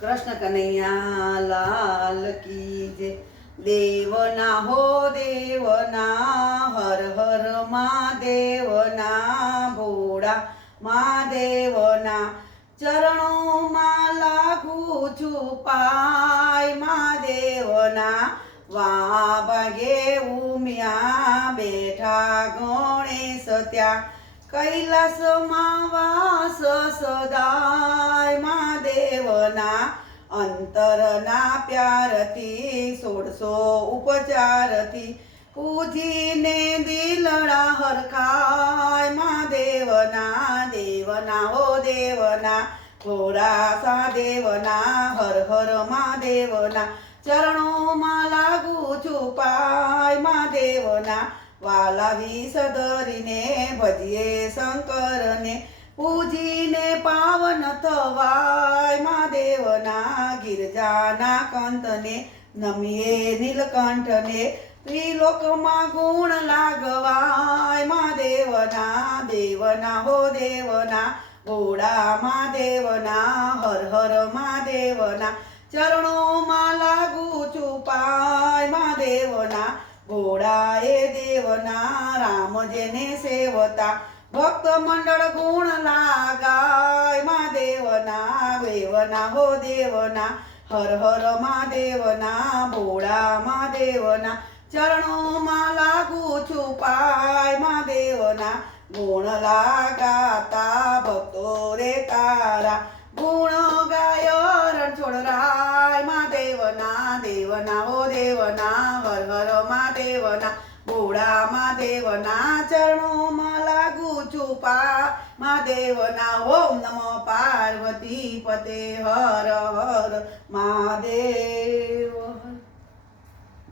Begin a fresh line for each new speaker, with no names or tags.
કૃષ્ણ કનૈયા લાલ કી જે દેવના હો દેવના, હર હર મહાદેવના ભોળા મહાદેવના ચરણોમાં લાગુ છું પાય મહાદેવના વા ભાગે ઉમિયા, બેઠા ગણેશ ત્યાં. કૈલાસમાં વાસ અંતરના પ્યારથી સોળસો ઉપચારથી પૂજીને દિલડા હરખાય. મહાદેવના દેવના હો દેવના ઘોડા સા દેવના, હર હર મહાદેવના ચરણોમાં લાગુ છું પાય. મહાદેવના વાલાવી સદરીને ભજીએ શંકરને, પૂજીને પાવન મહાદેવના ગિરજાના કંતને નમીએ નીલકંઠને ત્રિલોકમાં ગુણ લાગવાય મહાદેવના દેવના હો દેવના ઘોડા મહાદેવના હર હર મહાદેવના ચરણોમાં લાગુ છું પાય મહાદેવના ઘોડા એ દેવના રામ જેને સેવતા ભક્ત મંડળ ગુણ લાગાય મહાદેવના દેવના, હો દેવના, હર હર મહાદેવના ભોળા મહાદેવના ચરણોમાં લાગુ છું પાય મહાદેવના ગુણ લાગાતા ભક્તો રે તારા, ગુણ ગાય રણ રાય મહાદેવના દેવના હો દેવના, હર હર મહાદેવના ભોળા મહાદેવના ચરણોમાં લાગુ છું પા મહાદેવના ઓમ નમો પાર્વતી પતે હર હર. મહાદેવ